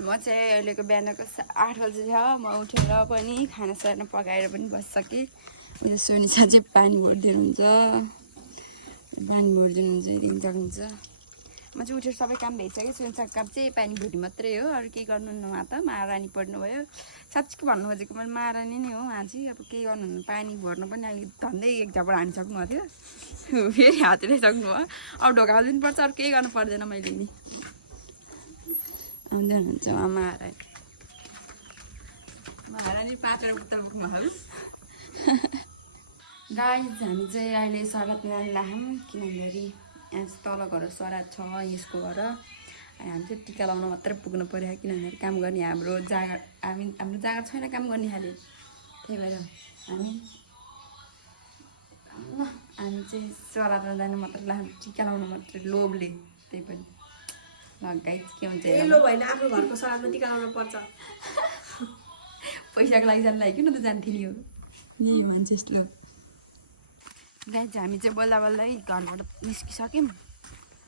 म चाहिँ अहिलेको बिहानको 8 बजी छ। म उठेर पनि खानासाना पकाएर पनि बसिसकेँ। उयो सोनिसा चाहिँ पानी भरिदिनुहुन्छ, दिनुहुन्छ। म चाहिँ उठेर सबै काम भइसक्यो। सोनिसाको काम चाहिँ पानी भरि मात्रै हो, अरू केही गर्नुहुन्न। उहाँ त महारानी पढ्नुभयो। साँच्चीको भन्नु खोजेको मैले महारानी नै हो उहाँ चाहिँ। अब केही गर्नुहुन्न, पानी भर्नु पनि अहिले धन्दै एक झापड हानिसक्नु भएको थियो, फेरि हातले सक्नुभयो। अब ढोका दिनुपर्छ, अरू केही गर्नु पर्दैन मैले नि। आउँदै हुनुहुन्छ उहाँ महारानी 5 उत्तर पुग्नु हाल्नु। गाइज हामी चाहिँ अहिले सराद मिलाउन लाग्यौँ, किनभने यहाँ तल घर सराद छ यसको घर। हामी चाहिँ टिका लाउन मात्रै पुग्नु पऱ्यो, किनभने काम गर्ने हाम्रो जग्गा छैन काम गर्ने खाले। त्यही भएर हामी चाहिँ सरादमा जानु मात्रै लाग्यो, टिका लाउनु मात्रै लोभले। त्यही पनि गाइज के हुन्छ लोभ होइन, आफ्नो घरको सरादमा टिका लाउनु पर्छ। पैसाको लागि जानु लाग्यो, किन त जान्थ्यो नि हो यही मान्छे यस्तो। गाइज हामी चाहिँ बल्ल बल्लै घरबाट निस्किसक्यौँ।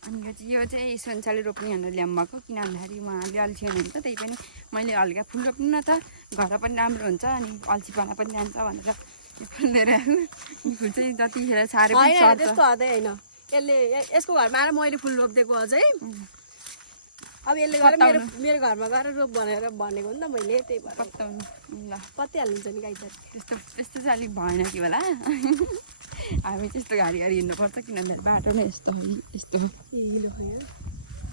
अनि यो चाहिँ सोनिसाले रोप्ने भनेर ल्याउनु भएको, किन भन्दाखेरि उहाँले अल्छी हुनुहुन्छ। त्यही पनि मैले हल्का फुल रोप्नु न त घर पनि राम्रो हुन्छ, अनि अल्छीपना पनि जान्छ भनेर फुल लिएर आएको। फुल चाहिँ जतिखेर साह्रै पनि सर्छ। त्यस्तो हुँदै होइन, यसले यसको घरमा आएर मैले फुल रोपिदिएको अझै। अब यसले गरेर मेरो घरमा गएर रोप भनेर भनेको नि त मैले। त्यही भएर पत्ताउनु ल पत्तिहाल्नुहुन्छ नि गाई त। त्यस्तो चाहिँ अलिक भएन कि होला। हामी त्यस्तो घारी हिँड्नुपर्छ, किनभने बाटो नै यस्तो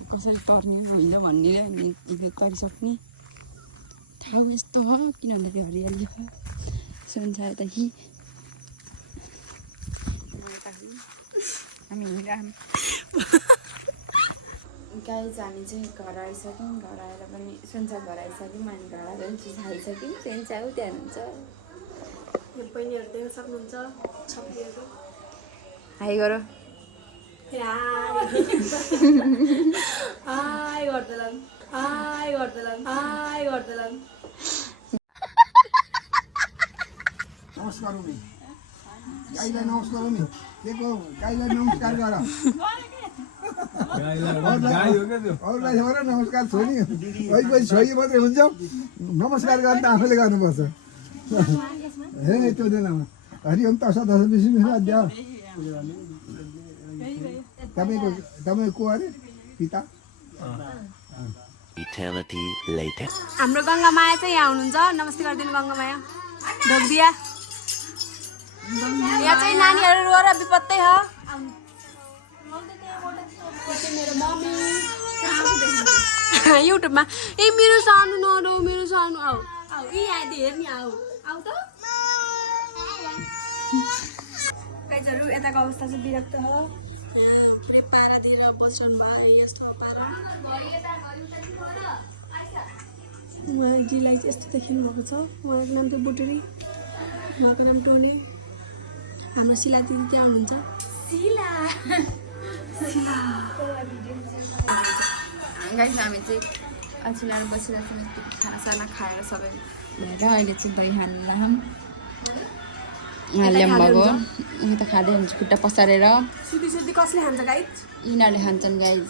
कसरी टर्ने होइन भन्नेले हामी इफेक्ट पारिसक्ने ठाउँ यस्तो हो, किनभने हरियाली हो। सोनिसा यता हामी हिँडिरहौँ। गाइज हामी चाहिँ घर आइसक्यौँ। घर आएर पनि सोनिसा घर आइसक्यौँ। अनि घर आएर पनि चिज खाइसक्यौँ। सोनिसा हो त्यहाँ हुनुहुन्छ, बहिनीहरू देख्न सक्नुहुन्छ छप्पीहरू। हाई गर हाई गर्दैलान्, हाई गर्दैलान्, हाई गर्दैलान्। नमस्कार उनी गाईलाई नमस्कार उनी के को गाईलाई नमस्कार गर। अरूलाई नमस्कार छोरी पछि छोरी मात्रै हुन्छ, नमस्कार गर्दा आफैले गर्नुपर्छ। हे त्यो बेलामा हरिओम तसा दस विष्णु अध्याय। तपाईँ को अरे पिता? हाम्रो गङ्गामाया चाहिँ यहाँ हुनुहुन्छ, नमस्ते गरिदिनु गङ्गामाया। ढोकदिया यहाँ चाहिँ नानीहरू रोएर विपत्तै हो। युट्युबमा ए मेरो सानो नरो, मेरो सानो आऊ आऊ यहाँ हेर्ने आऊ आऊ त। गाईहरू यताको अवस्था चाहिँ विरक्त हो। पारा दिएर बस्नु भयो यस्तो पारा। उहाँजीलाई चाहिँ यस्तो देखिनु भएको छ। उहाँको नाम चाहिँ बुटुरी, उहाँको नाम टोले। हाम्रो शिला दिदी त्यहाँ हुनुहुन्छ। गाइस हामी चाहिँ अचुलाएर बसिरहेको छौँ। खानासाना खाएर सबै भएर अहिले चाहिँ दही खानु लाग्यौँ। ल्याम्बाको उयो त खाँदै हुन्छ खुट्टा पसारेर। सुती कसले खान्छ गाइस? यिनीहरूले खान्छन् गाइस।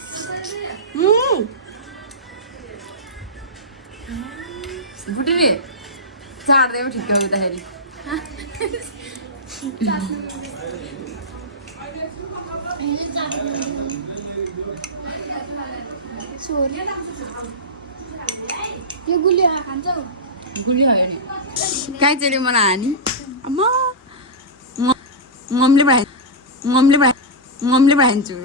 बुटुरी चाड्दै ठिक्क हुँदाखेरि यो गुलियो खान्छौ? गुलियो हो नि गाई चाहिँ मलाई हानी मम्मीले भान्छु।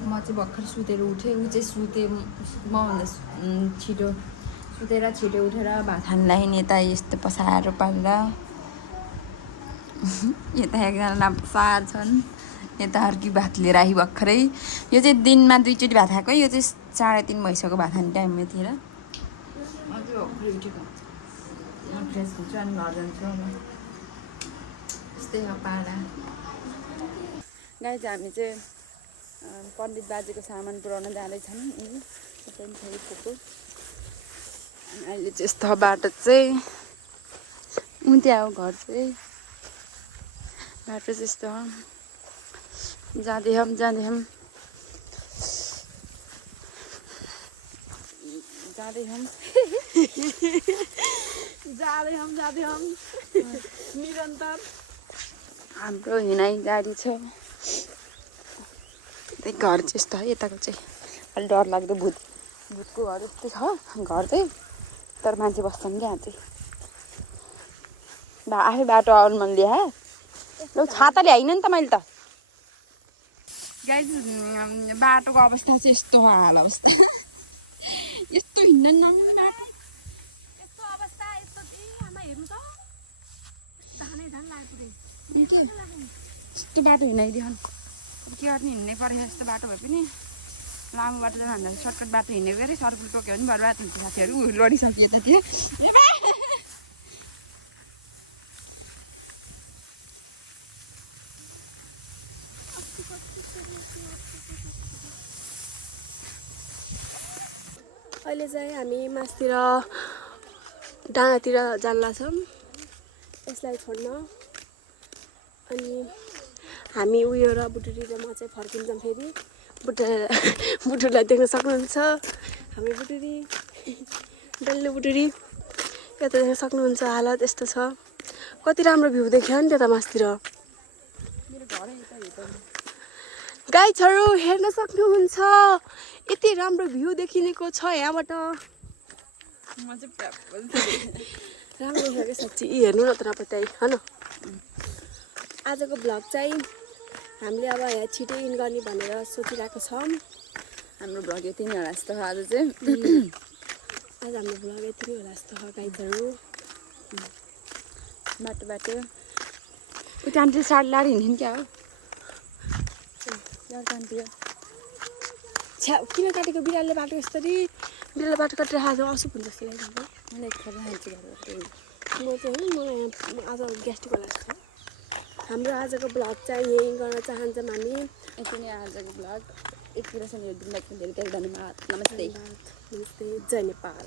म चाहिँ भर्खर सुतेर उठेँ। ऊ चाहिँ सुते मभन्दा छिटो सुतेर छिटो उठेर भात खानलाई यता यस्तो पसारो पारेर। यता एकजना नाप्सार छन्, यता अर्की भात लिएर आइ भर्खरै। यो चाहिँ दिनमा 2 चोटि भात खाएको। यो चाहिँ 3:30 भइसक्यो भात खाने टाइम यतिखेर। अझै भर्खरै उठेको फ्रेस हुन्छु अनि घर जान्छु। यस्तै हो पारा। गाइज हामी चाहिँ पण्डित बाजेको सामान पुऱ्याउन जाँदैछन्। सबै फेरि पुग्यो। अहिले चाहिँ यस्तो बाटो चाहिँ उन्त्या हो घर चाहिँ। बाटो चाहिँ यस्तो जाँदै हम जाँदै हम जाँदै हम जाँदै हम निरन्तर हाम्रो हिँडाइ जारी छ। त्यही घर चाहिँ यस्तो है यताको चाहिँ अलि डरलाग्दो भूतको घर जस्तै छ घर चाहिँ, तर मान्छे बस्छन् क्या चाहिँ। आफै बाटो आउनु मन ल्याए लौ छाता ल्याइन नि त मैले त। गाइज बाटोको अवस्था चाहिँ यस्तो हाल अवस्था यस्तो हिँड्न नमिल्ने बाटो यस्तो अवस्था यस्तो आमा हेर्नु त धानै धान लाग्यो यस्तो बाटो हिँडाइदियो अब के गर्ने, हिँड्नै पर्छ यस्तो बाटो भए पनि। लामो बाटो जानुभन्दा सर्टकट बाटो हिँडेको अरे सर्कुल टोक्यो भने बर्बाद हुन्छ साथीहरू। लडिसक्यो त थियो। अहिले चाहिँ हामी मासतिर डाँडातिर जान लाग्छौँ यसलाई छोड्न। अनि हामी उयो र बुटुरी र म चाहिँ फर्किन्छौँ फेरि। बुटुरीलाई देख्न सक्नुहुन्छ, हामी बुटुरी डल्लो बुटुरी यता देख्न सक्नुहुन्छ। हालत यस्तो छ, कति राम्रो भ्यू देख्यो नि त्यता मासतिर। गाइजहरू हेर्न सक्नुहुन्छ यति राम्रो भ्यू देखिनेको छ यहाँबाट। राम्रो छ क्या साँच्ची, हेर्नु न त नपत्याइ होइन। आजको भ्लग चाहिँ हामीले अब यहाँ छिटै इन गर्ने भनेर सोचिरहेको छौँ। हाम्रो भ्लग यति नै होला जस्तो आज चाहिँ। आज हाम्रो भ्लग यति नै होला जस्तो गाइजहरू। बाटो उता आन्टी साडी लाएर हिँड्ने क्या हो छ्या किन काटेको बिरालोले बाटो यसरी? बिरालो बाटो काटेर आज अशुभ हुन्छ जस्तो लाग्छ। मलाई खाना खान्छु म चाहिँ मलाई आज ग्यास्ट्रिक होला जस्तो। हाम्रो आजको भ्लग चाहिँ यही गर्न चाहन्छौँ हामी। यति नै आजको भ्लग। यति बेलासम्म हेरिदिनु भएको धेरै धेरै धन्यवाद। नमस्ते। नमस्ते, जय नेपाल।